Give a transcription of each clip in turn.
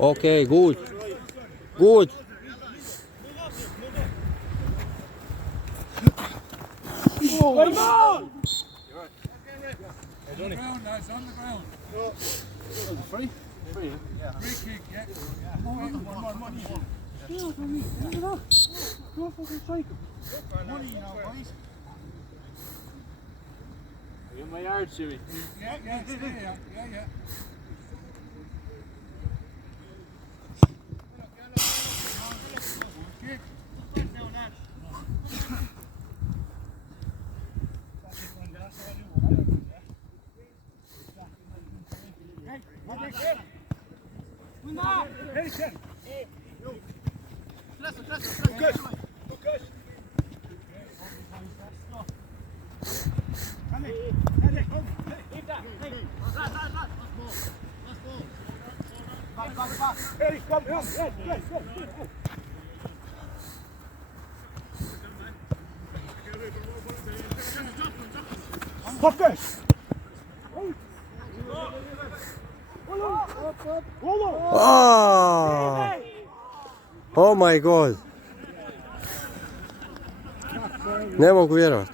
Okay, good. Good. Let him on! On the ground, lads, on the ground. Free? Free, yeah. Free kick, yeah. Go fucking cycle. Money now, boys. Are you in my yard, Siri? Yeah, stay here. Yeah. Kick. Focus! Ah! Oh my god. Ne mogu vjerovati.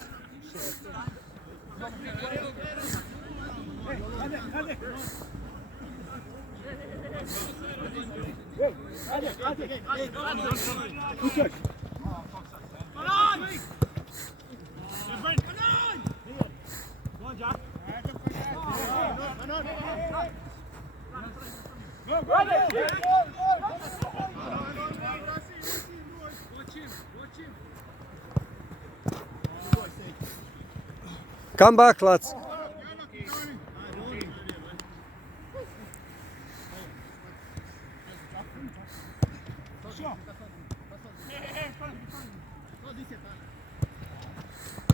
Come back, lads.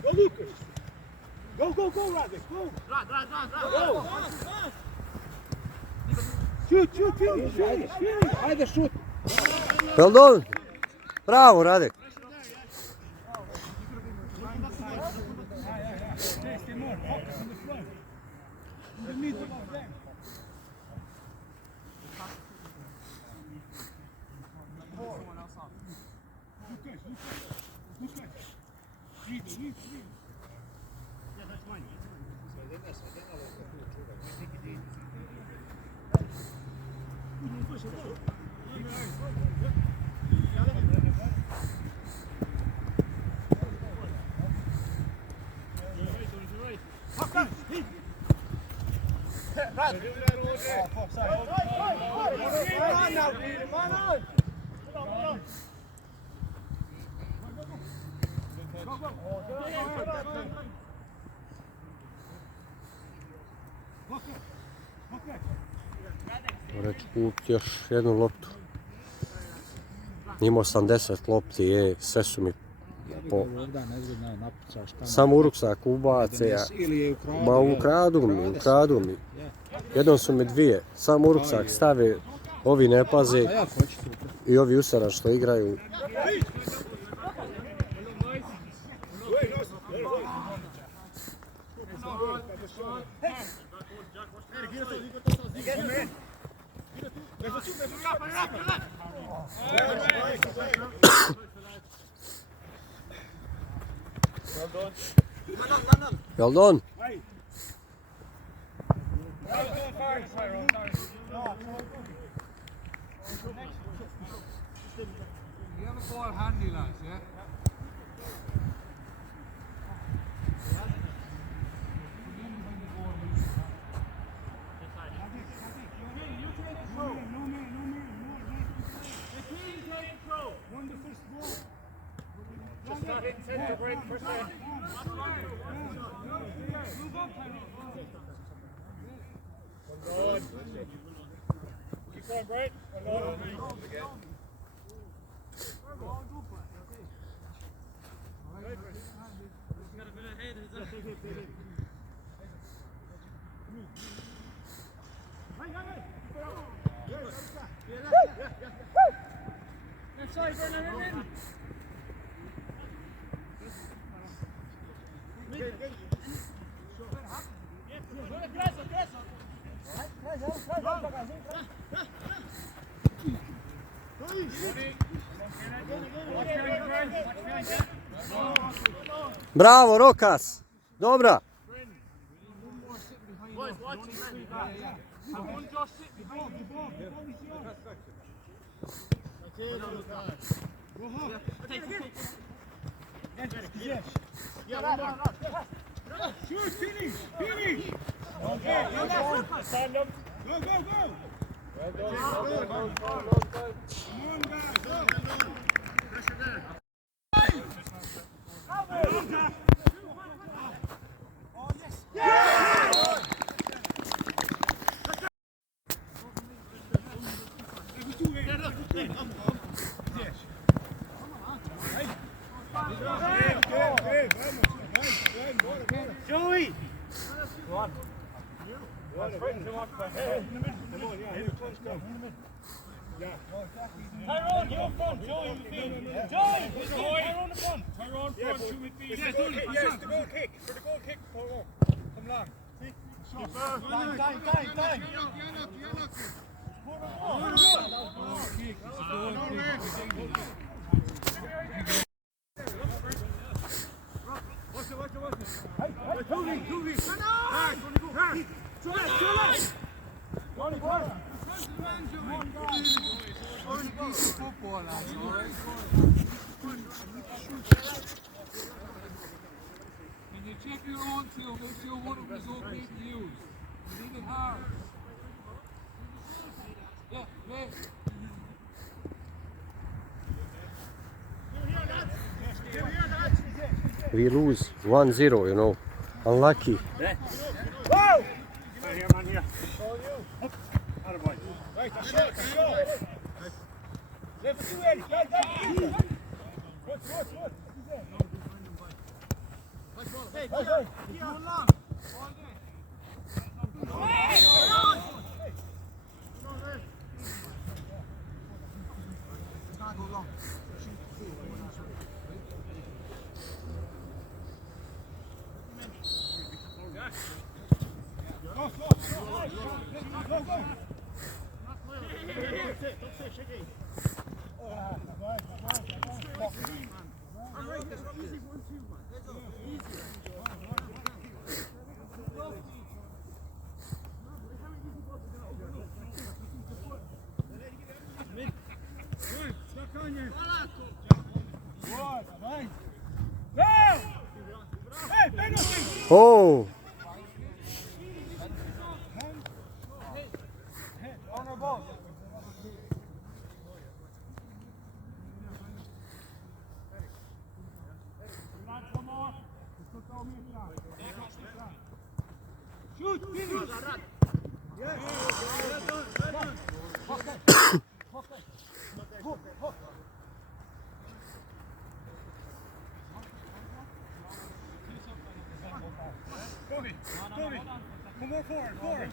Go, Lucas! Go, Radek, go! Go! Shoot, finish! Ajde, shoot! Well done. Bravo, Radek. Morat ću kupiti još jednu loptu. Imao sam 10 lopti, sve su mi po... Samo u ruksak ubace, ma ukradu mi. Jednom su mi dvije, samo u ruksak stave, ovi ne paze i ovi usara što igraju. Well done. You have a ball handy, lads, yeah? Keep going, Brett. Bravo, Rokas! Dobra! Boys, watch him. One just sit behind the ball. Yes. Yeah, shoot, finish. Okay, stand up. Go. Come on, guys, go. Pressure there. Joey! Come on. Tyrone, you're front. Joey, Joey, Tyrone the front. Tyrone front, two midfield. Yes, the goal kick. For the goal kick, come along. Time. Can you check your own too? Make sure one of them is okay to use. You need it hard. Yeah, play. We lose 1-0, you know. Unlucky. Whoa! Here, man, here. Right, that's shot. Left to Eddie. What? Hey, keep on long. It's not go long. Go. Oh! Shoot! Finish! Tony, come more forward.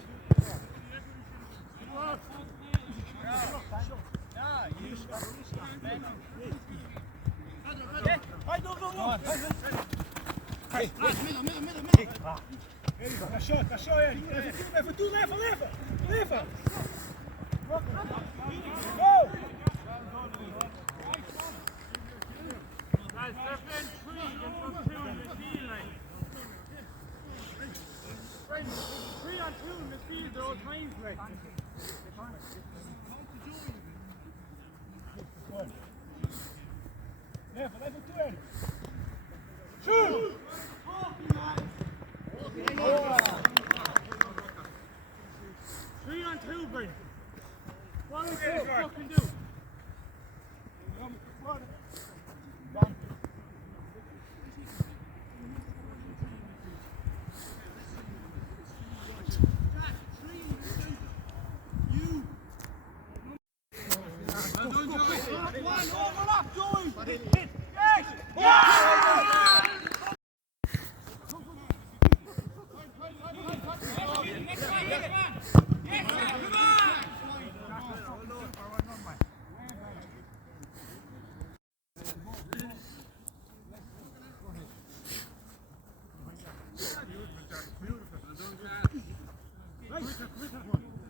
Cachorro, Eddie. Leva, tu leva. Go! Guys, they're playing 3 and 2 in the field, like. 3 on 2 in the field, they're all times, like. Leva, tu Eddie. Shoot! 3 on 2, Brent. What are you fucking do?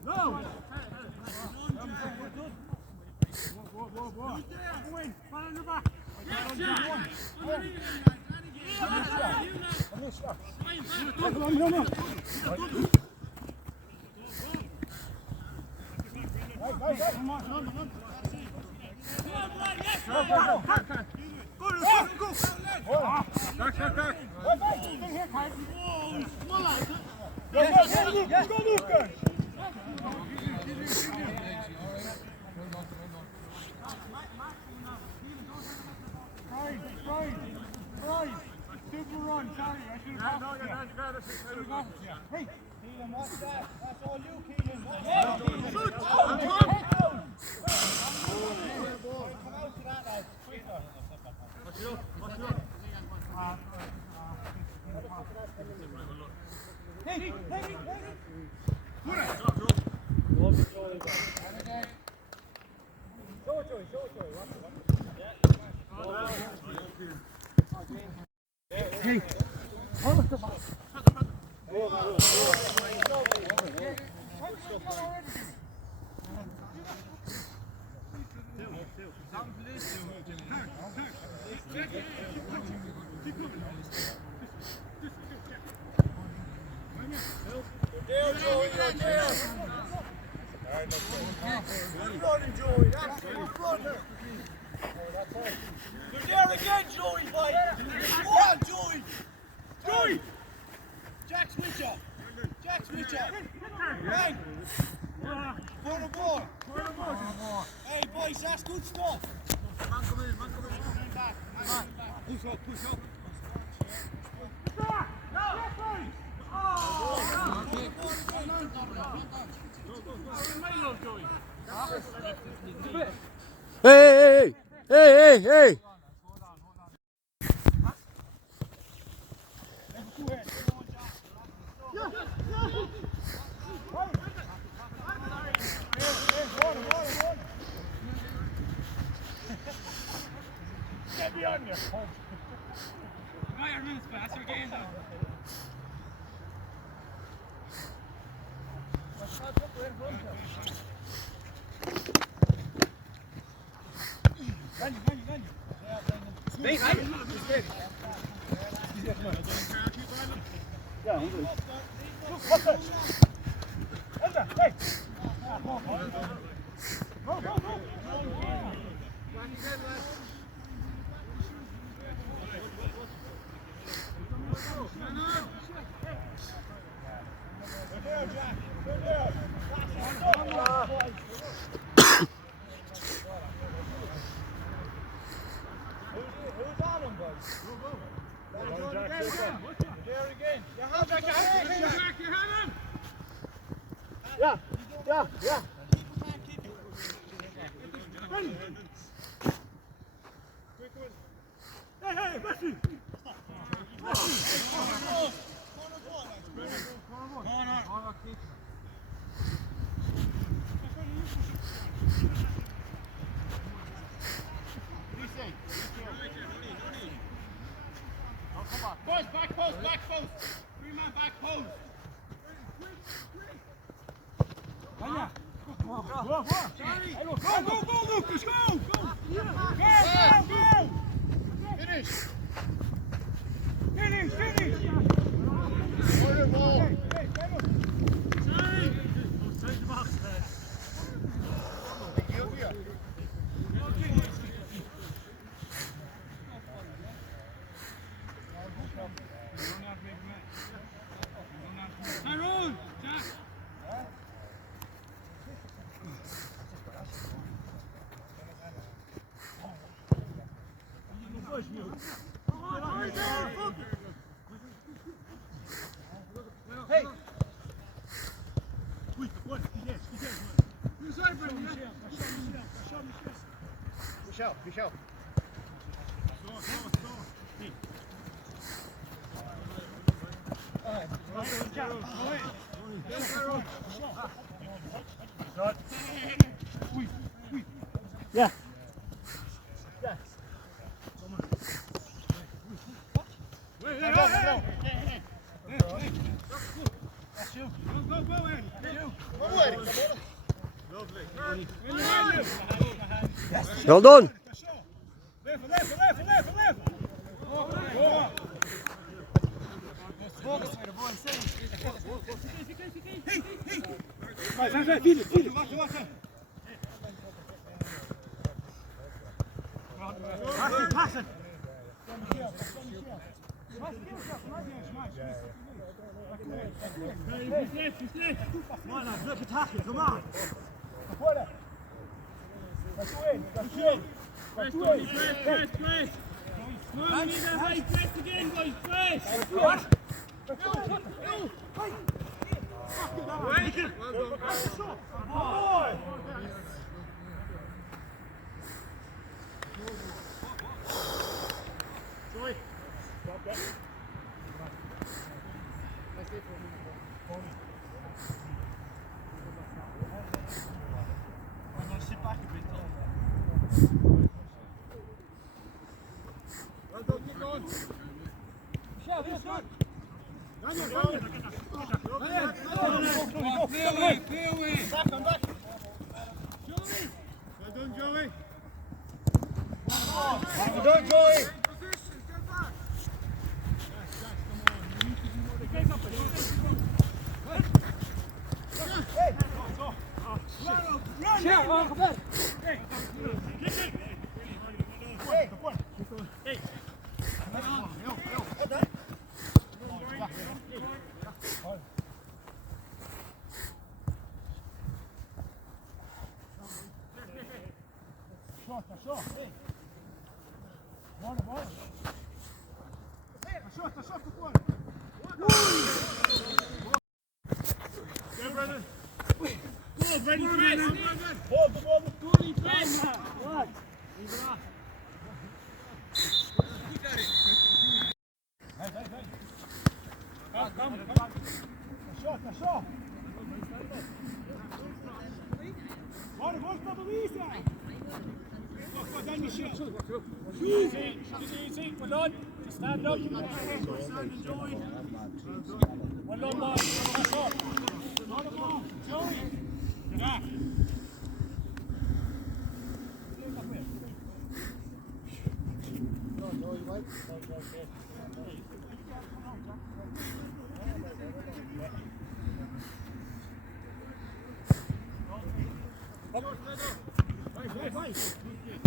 No! Super run, sorry, I should have got it. Hey, Keelan, watch that. That's all you, Keelan. Shoot! Come out to that now. Hey! You're there again, Joey, boy! Go on, Joey! Joey! Jack, switch up! Jack, switch up! Bang! Corner ball! Hey, boys, that's good stuff! Man, come in. Push up! Hey! Get behind you! That's your game now. Yeah. Hey, Messi! Boys, back post! 3-man back post! Go, Lucas, go! Go! Finish! Put it ball! Hey, Tyrone! Jack! Hey! Michel. Yeah. That's you. Go, Eddie. Go, Eddie. Lovely. Well done. Stand up. Well done, boys. Jack.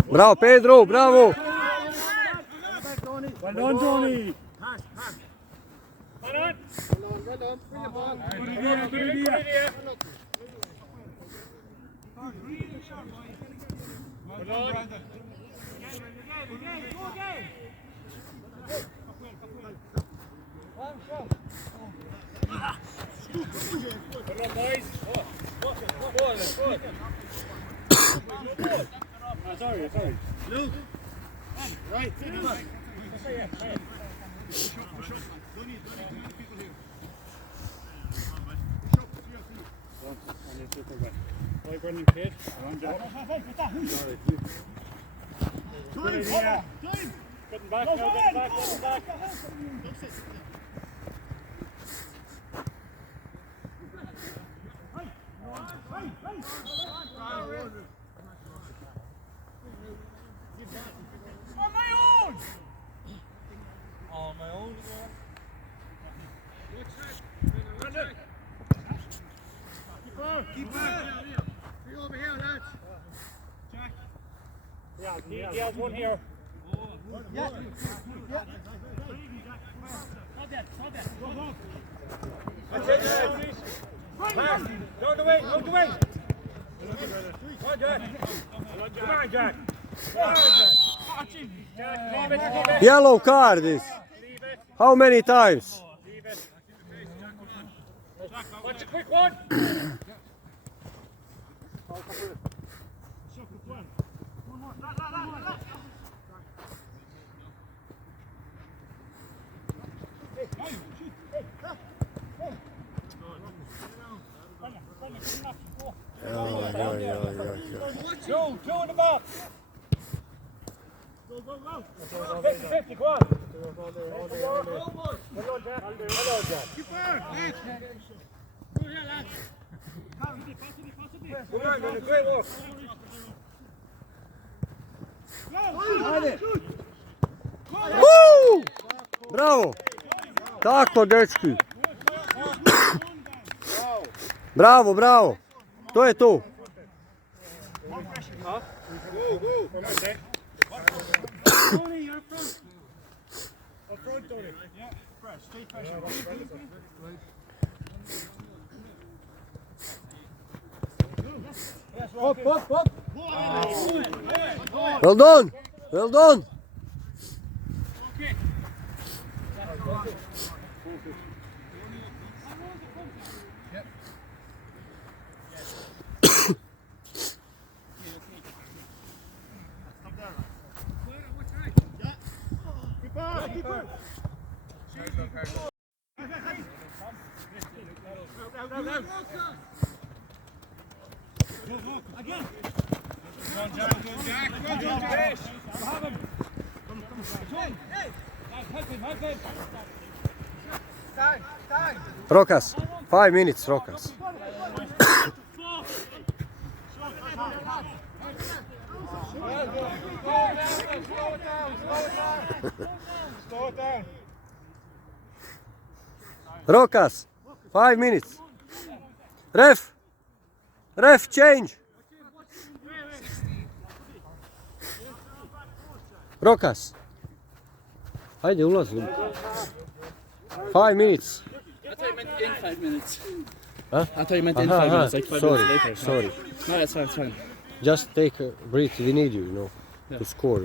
Bravo Pedro, bravo. Well done, Tony. Sorry. Luke. Right. Why Brendan Kidd? Getting back now, getting back. On my own. Keep back. Be over here, lads. Jack. Yeah, he has one here. Yeah. Stop that. Pass. Don't away. Come on, Jack. Yellow card is. How many times? Watch a quick one. Two in the box. Go. 50, go on. Hello, Jack. Keep on. Go here, lads. Woo! Bravo! Tako, dečki! Bravo, bravo! To je to! Tony, you're up front. Up front, Tony. Yeah, press. Stay pressure. Up. Well done! Well done! Okay. Again. Rokas, 5 minutes, Rokas. Slow it down. Rokas, 5 minutes. Ref, change. Rokas. Hajde, ulazi. 5 minutes. I thought you meant in 5 minutes. Huh? I thought you meant in 5 minutes, like 5 sorry, minutes later. sorry. No, it's fine, it's fine. Just take a breath, we need you, Yeah. to score,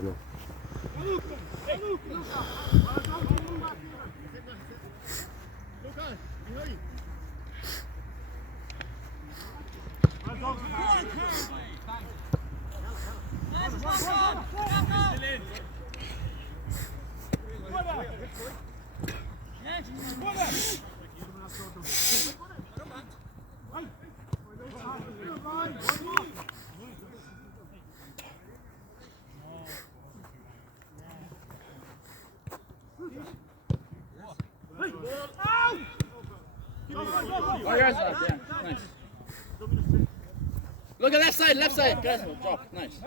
Oh, yours up, yeah. Nice. Look at left side. Guys, drop. Nice.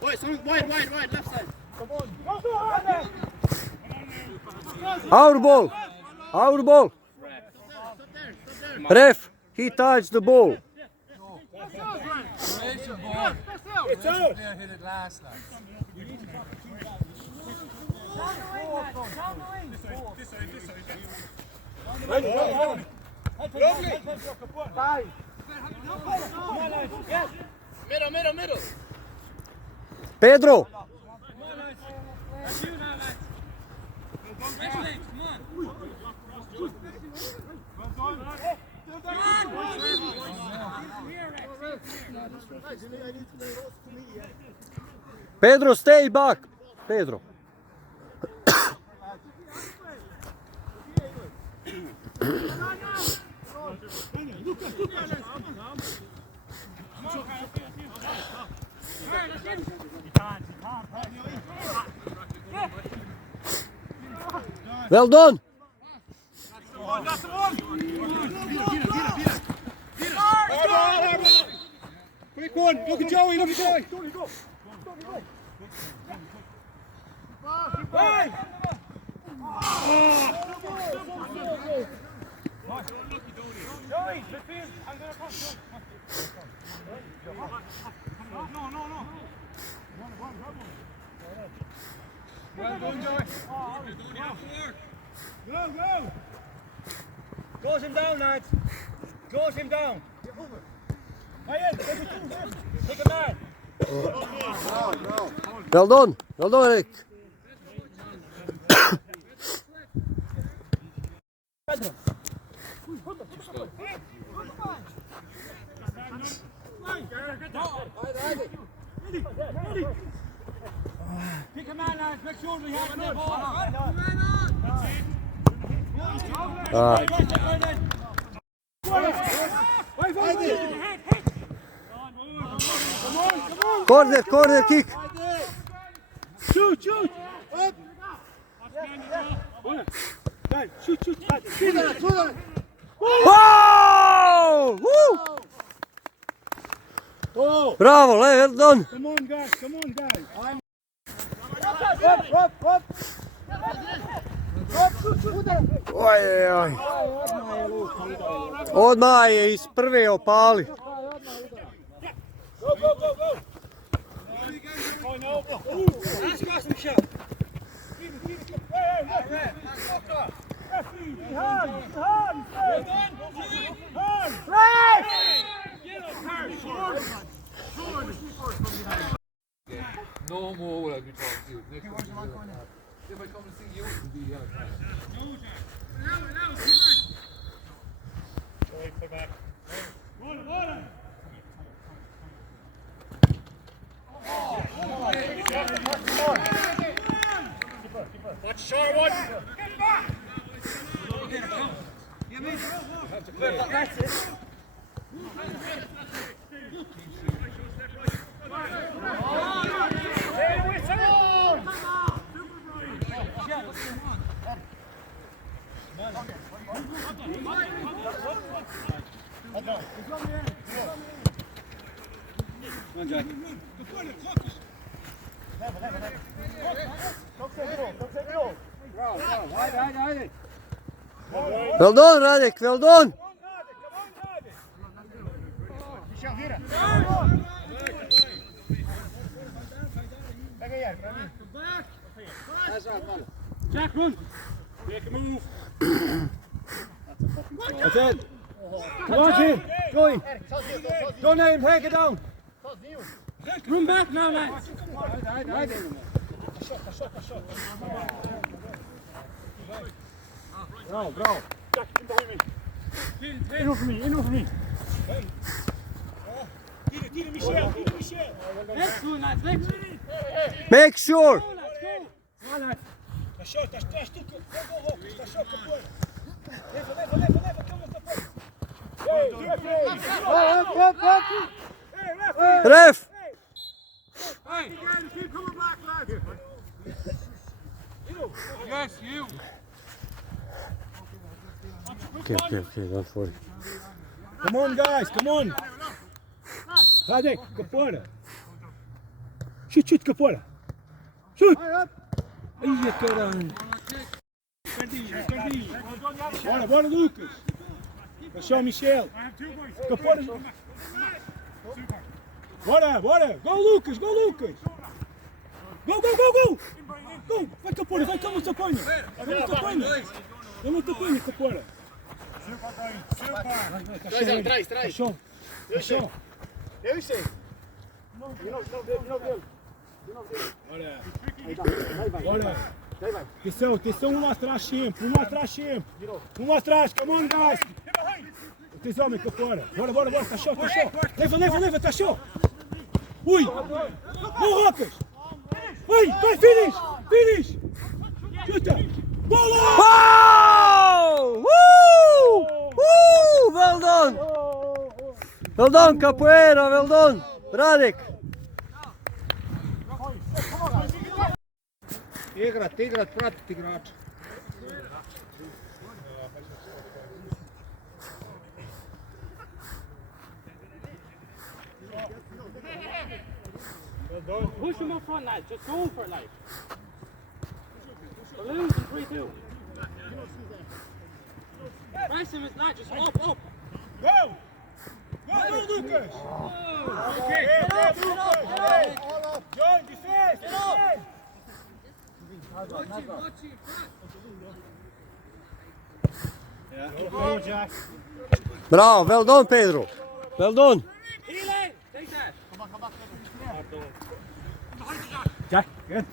Boys, someone wide, left side. Our ball. Ref, he touched the ball. It's out. Hit it last night. Middle. Pedro, Pedro, stay back. Pedro. Well done. That's the one. Quick one. Look at Joey. Go. Hey! Joey, midfield. I'm gonna come. No. Well done, Joey. Go. Close him down, lads. Close him down. Take a man. Well done, Rick. Pick a man, lads. Make sure we have the ball. Corner kick. Shoot, shoot! Up! Guys, shoot, shoot! Wow! Woo! Oh! Bravo, well done. Come on, guys, come on, guys. Up! Up, shoot, shoot! Oj. Odmah je iz prve opali. Go, go, go, go! Oh no! Let's go some shot! Keep it! Hey! Hard! Right! No more will I be talking to you. Next time if I come to see you, it'll be yellow card. Watch short one! That's it. Well done, Radek, well done. Jack, run! Make a move! That's it! Come on, team! Going! Go, Naim, take it down! Run back now, lads! Bravo! Jack, in behind me! In over me, in over me! Tira, Michel! Let's go, lads, let's go! Make sure. Tá short, tá tu, go, tá short, capô. Leva, calma. Ref. Hey! Keep coming back, lad. Yes, you! Okay, don't worry. Come on, guys, come on. Radek, capora. Shoot, capora. Shoot. Ai, caralho. Bora, Lucas. Deixa Michel. Capora. Bora. Go, Lucas. Go. Go. Vai, capora, vai, calma, se apanha. Não te apanha, capora. Traz. Cachorro. Eu sei. Bora. Atenção, um atrás sempre. Um atrás, come on, guys. Atenção, homem, capora. Bora, cachorro. Leva, cachorro. Ui. Go, Rocas. Vai, finish. Chuta. Bola! Wow! Woo! Well done. Well done, Capoeira, well done. Radek. Играть, пратiti igrač. Push him up front, lads. Just go for it, like. Balloons in 3-2. Press him, it's not just up. Go, Lucas. Okay. Get up. John, defense. Watch it, Bravo, well done, Pedro. Well done. Elaine, take that. Jack, good.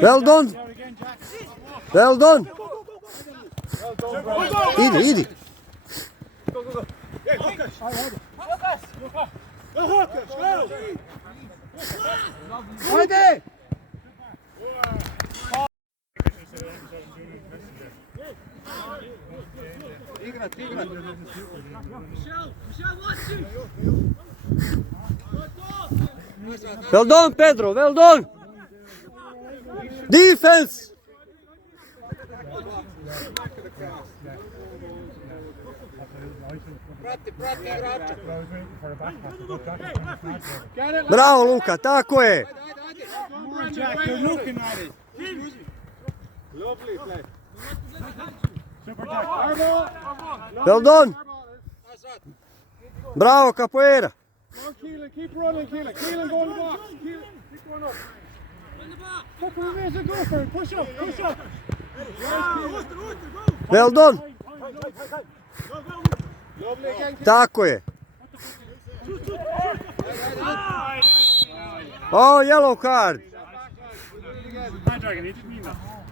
Well done. Idi. Go. Hey, Lucas. Go, Lucas, go. Haydi. İgrat. Michelle, watch you! Well done, Pedro, well done! Defense! Bravo, Luka, tako je! Jack, you're looking at it. Lovely play. Well done! Bravo, Capoeira! Keep running, Keelan. Keelan, go in the box. Keep going up. Go for it. Push up. Well done! Lovely again, Tako je! Oh, yellow card! Keelan.